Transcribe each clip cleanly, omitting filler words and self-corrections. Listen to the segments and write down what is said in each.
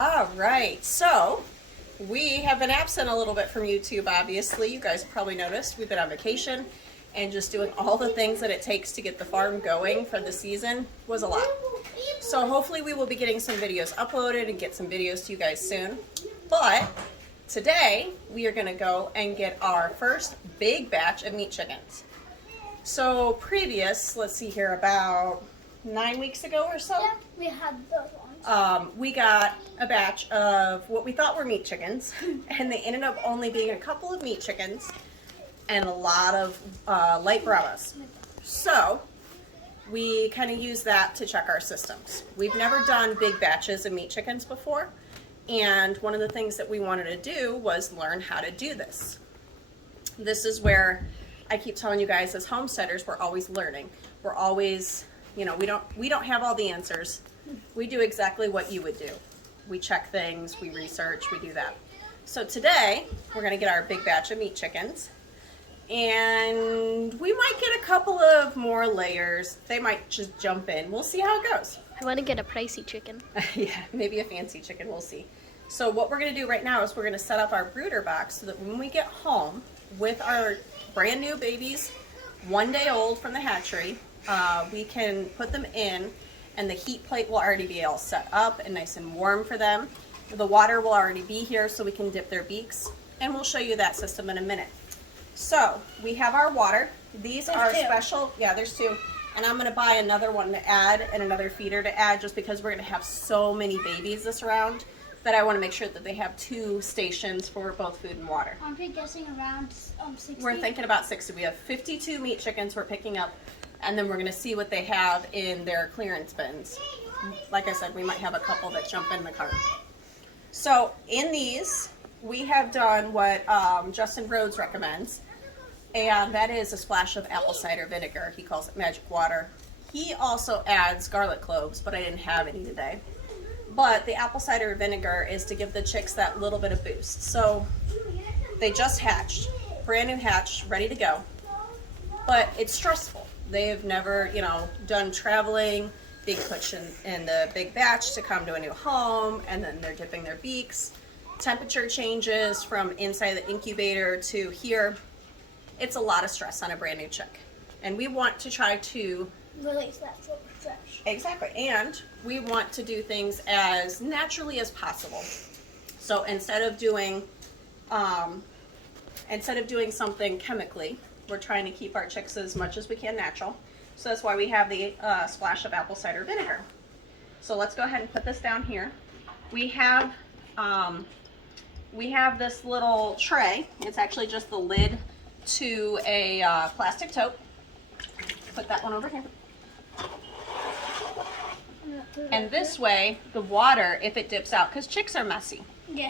All right, so we have been absent a little bit from YouTube, obviously. You guys have probably noticed we've been on vacation and just doing all the things that it takes to get the farm going for the season was a lot. So hopefully we will be getting some videos uploaded and get some videos to you guys soon. But today we are going to go and get our first big batch of meat chickens. So let's see here, about 9 weeks ago or so. Yeah, we had those ones. We got a batch of what we thought were meat chickens, and they ended up only being a couple of meat chickens and a lot of light brahmas. So we kind of use that to check our systems. We've never done big batches of meat chickens before, and one of the things that we wanted to do was learn how to do this. This is where I keep telling you guys, as homesteaders, we're always learning. We're always, we don't have all the answers. We do exactly what you would do. We check things, we research, we do that. So today, we're gonna get our big batch of meat chickens, and we might get a couple of more layers. They might just jump in. We'll see how it goes. I want to get a pricey chicken. Yeah, maybe a fancy chicken, we'll see. So what we're gonna do right now is we're gonna set up our brooder box so that when we get home with our brand new babies, 1 day old from the hatchery, we can put them in, and the heat plate will already be all set up and nice and warm for them. The water will already be here so we can dip their beaks, and we'll show you that system in a minute. So we have our water. These are special. Yeah, there's two. And I'm going to buy another one to add and another feeder to add, just because we're going to have so many babies this round that I want to make sure that they have 2 stations for both food and water. Aren't we guessing around 60? We're thinking about 60. We have 52 meat chickens we're picking up, and then we're going to see what they have in their clearance bins. Like I said, we might have a couple that jump in the cart. So in these, we have done what Justin Rhodes recommends, and that is a splash of apple cider vinegar. He calls it magic water. He also adds garlic cloves, but I didn't have any today. But the apple cider vinegar is to give the chicks that little bit of boost. So they just hatched, brand new hatch, ready to go. But it's stressful. They have never, done traveling, big push in the big batch to come to a new home, and then they're dipping their beaks. Temperature changes from inside the incubator to here. It's a lot of stress on a brand new chick. And we want to try to release that sort of stress. Exactly, and we want to do things as naturally as possible. So instead of doing something chemically, we're trying to keep our chicks as much as we can natural. So that's why we have the splash of apple cider vinegar. So let's go ahead and put this down here. We have this little tray. It's actually just the lid to a plastic tote. Put that one over here. And this way, the water, if it dips out, because chicks are messy,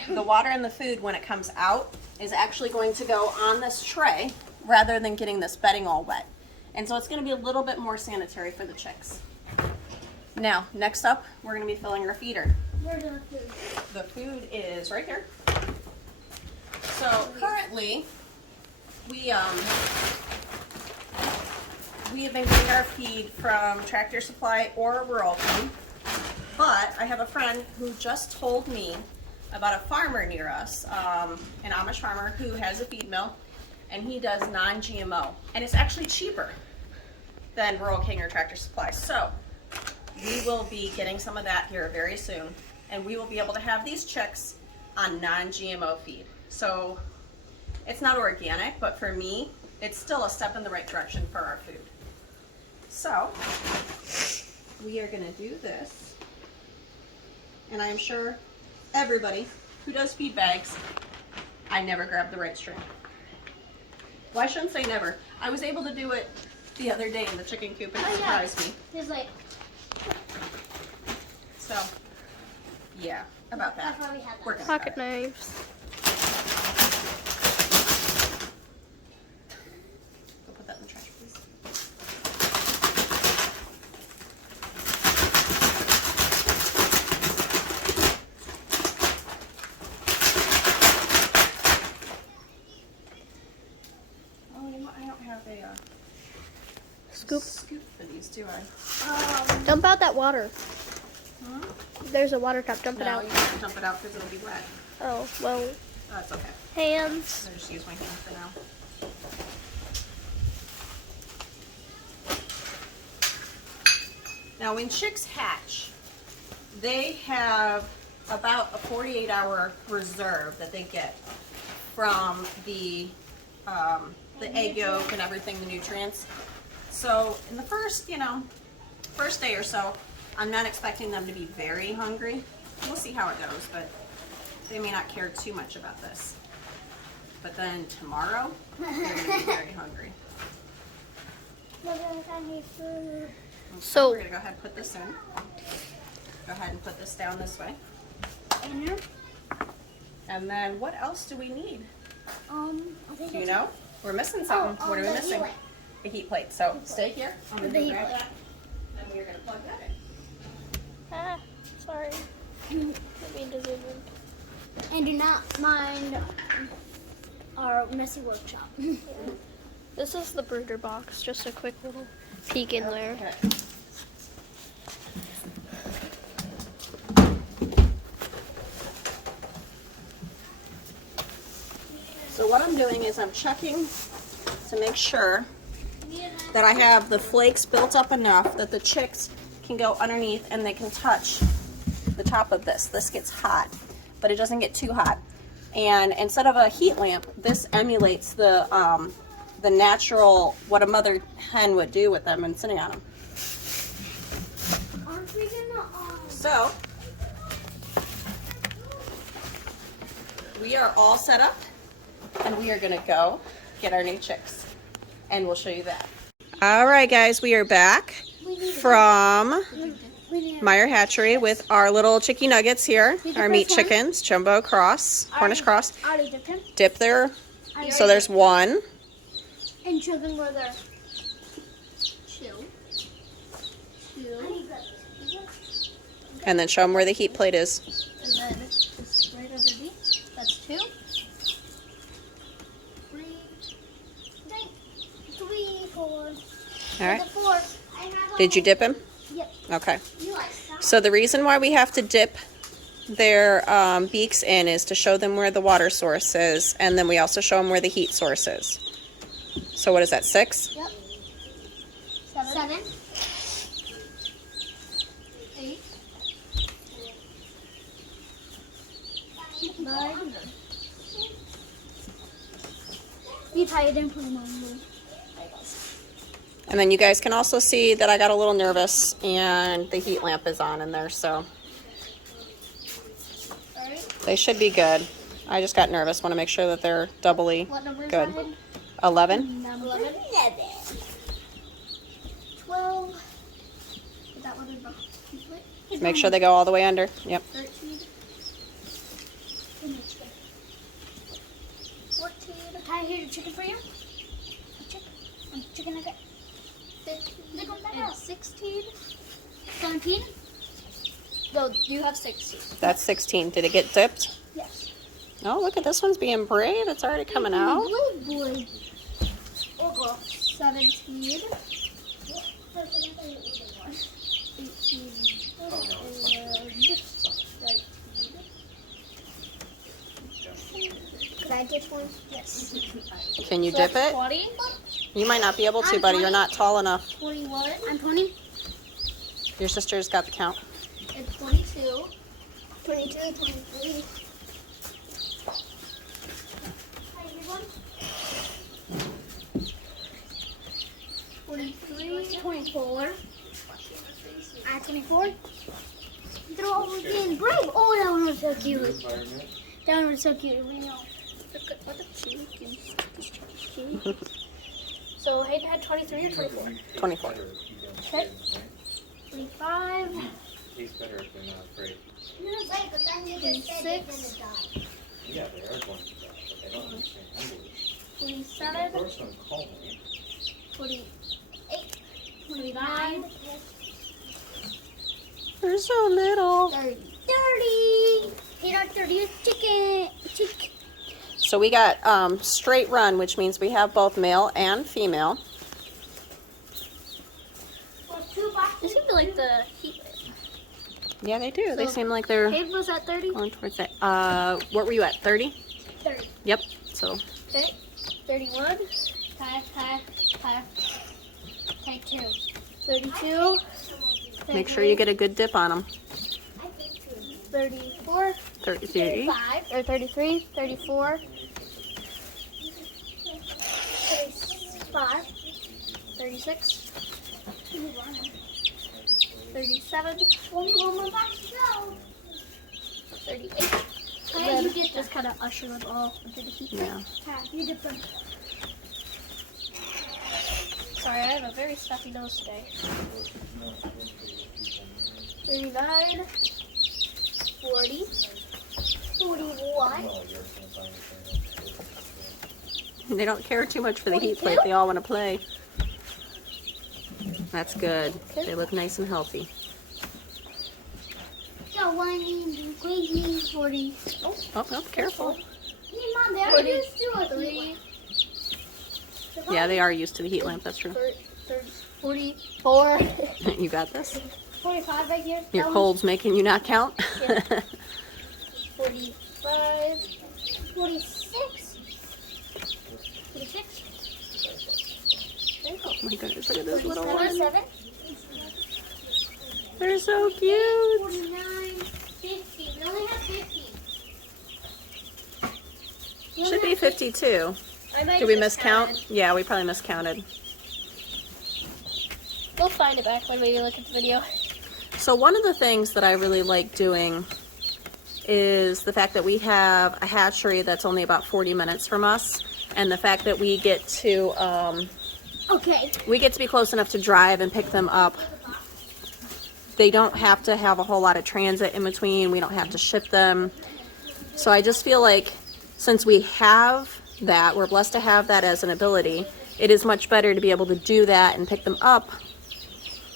the water and the food, when it comes out, is actually going to go on this tray rather than getting this bedding all wet. And so it's going to be a little bit more sanitary for the chicks. Now, next up, we're going to be filling our feeder. Where's the food? The food is right here. So currently, we have been getting our feed from Tractor Supply or Rural Feed. But I have a friend who just told me about a farmer near us, an Amish farmer who has a feed mill, and he does non-GMO. And it's actually cheaper than Rural King or Tractor Supply. So we will be getting some of that here very soon, and we will be able to have these chicks on non-GMO feed. So it's not organic, but for me, it's still a step in the right direction for our food. So we are going to do this. And I'm sure everybody who does feed bags, I never grabbed the right string. Well, I shouldn't say never. I was able to do it the other day in the chicken coop, and it surprised me. There's So, yeah, about that. That's why we had that. We're gonna Pocket try it. knives. Go put that in the trash, please. I don't have a Scoop. scoop for these, do I? Dump out that water. There's a water tap. Dump it No, out. you can't dump it out because it'll be wet. Oh, well, That's okay. hands. I'll just use my hand for now. Now, when chicks hatch, they have about a 48-hour reserve that they get from the egg yolk and everything, the nutrients. So in the first, first day or so, I'm not expecting them to be very hungry. We'll see how it goes, but they may not care too much about this. But then tomorrow, they're going to be very hungry. food. So- we're going to go ahead and put this in. Go ahead and put this down this way. In here. And then what else do we need? I think Do you know? We're missing something. Oh, What are we the missing? heat lamp. The heat plate. So stay here. I'm going The to heat grab plate. that. And we're going to plug that in. Ah, sorry. Didn't mean to zoom in. And do not mind our messy workshop. This is the brooder box. Just a quick little peek in there. Okay. So what I'm doing is I'm checking to make sure that I have the flakes built up enough that the chicks can go underneath and they can touch the top of this. This gets hot, but it doesn't get too hot. And instead of a heat lamp, this emulates the natural, what a mother hen would do with them and sitting on them. Aren't we gonna, So, we are all set up, and we are gonna go get our new chicks, and we'll show you that. All right, guys, we are back from Meyer Hatchery with our little chicky nuggets here, our meat chickens, jumbo cross, Cornish cross. I already dipped him. Dip there, so there's one. And show them where they're. Two. And then show them where the heat plate is. And then it's right underneath. That's 2. 3, 4. All right. The 4. I have Did you dip him? Yep. Okay. You like that? So the reason why we have to dip their beaks in is to show them where the water source is, and then we also show them where the heat source is. So what is that, 6? Yep. 7. 8. 9. You tie it in for a moment. And then you guys can also see that I got a little nervous and the heat lamp is on in there, so Alright. they should be good. I just got nervous, want to make sure that they're doubly What number is good. that? 11? Number 11. 12. Is that what it's Make sure they go all the way under. Yep. 13. 14. Can I hear the chicken for you? Chicken nugget. 15. And 16. 17. No, you have 16. That's 16. Did it get dipped? Yes. Oh, look at this one's being brave. It's already coming out. Good boy. Or girl. 17. 18. Could I dip one? Yes. Can you dip it? 20. You might not be able to, buddy. You're not tall enough. 21. I'm 20. Your sister's got the count. And 22. 22, 23. 23, 24. 24. They're all being brave. Oh, that one was so cute. That one was so cute. We know. What the chicken? So Hayden had 23 or 24? 24. Okay. 25. Tastes better if they're not afraid. 26. Yeah, they are going to die, but they don't understand English. 27. The first one called me. 28. 29. They're so little. 30. 30. Hit our 30th chicken. So we got straight run, which means we have both male and female. This could be like the heat. Yeah, they do. They So, seem like they're Hayden was at 30. going towards that. What were you at? 30? 30. Yep. So Okay. 31. Tie. Take 2. 32. make sure you get a good dip on them. 34. 33. 35. Or 33. 34. 35. 36. 37. Only one more box to go. 38. And then just kind of usher them all into the heat. Yeah. You dip them. Sorry, I have a very stuffy nose today. 39. 40. 41. They don't care too much for the heat plate. They all want to play. That's good. They look nice and healthy. So, 40. Oh, careful. Hey, Mom, they're used to a heat. Yeah, they are used to the heat lamp. That's true. 44. You got this. 45 right here. Your cold's making you not count. Yeah. 45. 46. 46. There you go. Oh my goodness, look at this little one. 47. They're so cute. 49. 50. We only have 50. Should be 52. Did we miscount? Yeah, we probably miscounted. We'll find it back when we look at the video. So one of the things that I really like doing is the fact that we have a hatchery that's only about 40 minutes from us, and the fact that we get to Okay. be close enough to drive and pick them up. They don't have to have a whole lot of transit in between. We don't have to ship them. So I just feel like since we have that, we're blessed to have that as an ability, it is much better to be able to do that and pick them up.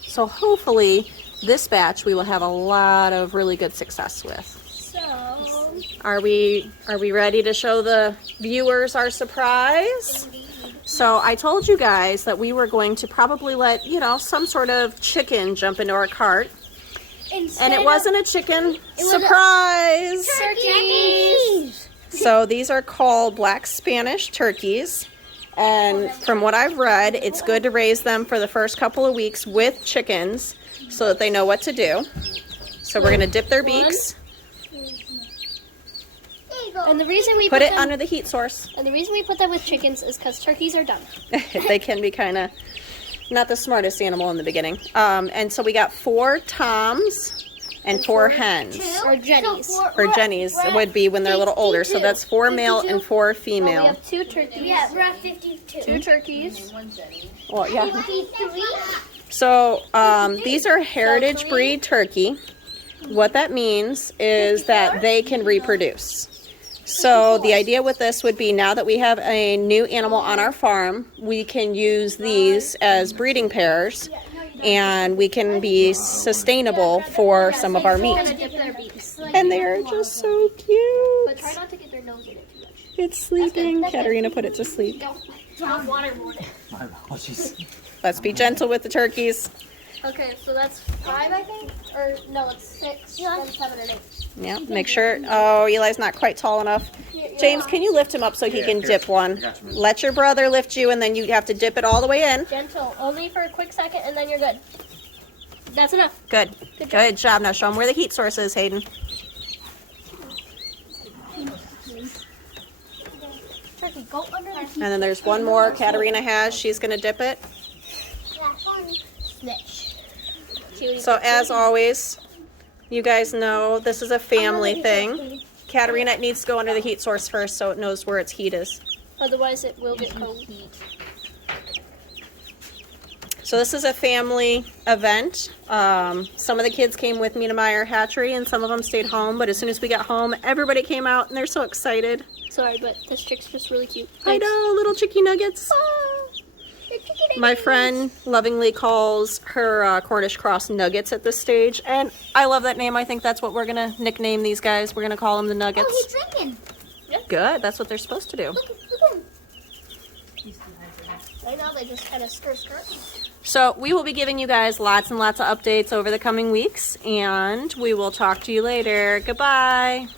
So hopefully this batch we will have a lot of really good success with. So, Are we ready to show the viewers our surprise? So I told you guys that we were going to probably let, some sort of chicken jump into our cart. And it wasn't a chicken. Surprise! turkeys. So these are called black Spanish turkeys. And from what I've read, it's good to raise them for the first couple of weeks with chickens so that they know what to do. So we're going to dip their beaks. And the reason we Put it them, under the heat source. And the reason we put them with chickens is because turkeys are dumb. They can be kind of not the smartest animal in the beginning. And so we got 4 toms and 4 hens. Or jennies. Or jennies would be when they're a little older. So that's 4 male and 4 female. We have 2 turkeys. Yeah, we're at 52. 2 turkeys. Well, yeah. 53. So these are heritage breed turkey. What that means is that they can reproduce. So the idea with this would be, now that we have a new animal on our farm, we can use these as breeding pairs, and we can be sustainable for some of our meat. Dip their beaks. And they are just so cute. But try not to get their nose in it too much. It's sleeping. Katarina put it to sleep. Don't waterboard it. My apologies. Let's be gentle with the turkeys. Okay, so that's 5, I think? Or, no, it's 6, then 7, and 8. Yeah, make sure. Oh, Eli's not quite tall enough. James, can you lift him up so he can dip one? Let your brother lift you, and then you have to dip it all the way in. Gentle, only for a quick second, and then you're good. That's enough. Good. Good job. Now show him where the heat source is, Hayden. Turkey, go under the And then there's one more Katarina has. She's going to dip it. snitch. So as always, you guys know this is a family thing. Katarina needs to go under the heat source first so it knows where its heat is. Otherwise, it will get cold. So this is a family event. Some of the kids came with me to Meyer Hatchery and some of them stayed home. But as soon as we got home, everybody came out and they're so excited. Sorry, but this chick's just really cute. I know, little chicky nuggets. My friend lovingly calls her Cornish cross Nuggets at this stage, and I love that name. I think that's what we're gonna nickname these guys. We're gonna call them the Nuggets. Oh, he's drinking. Good, that's what they're supposed to do. Look at him. Right now they just kind of stir. So we will be giving you guys lots and lots of updates over the coming weeks, and we will talk to you later. Goodbye.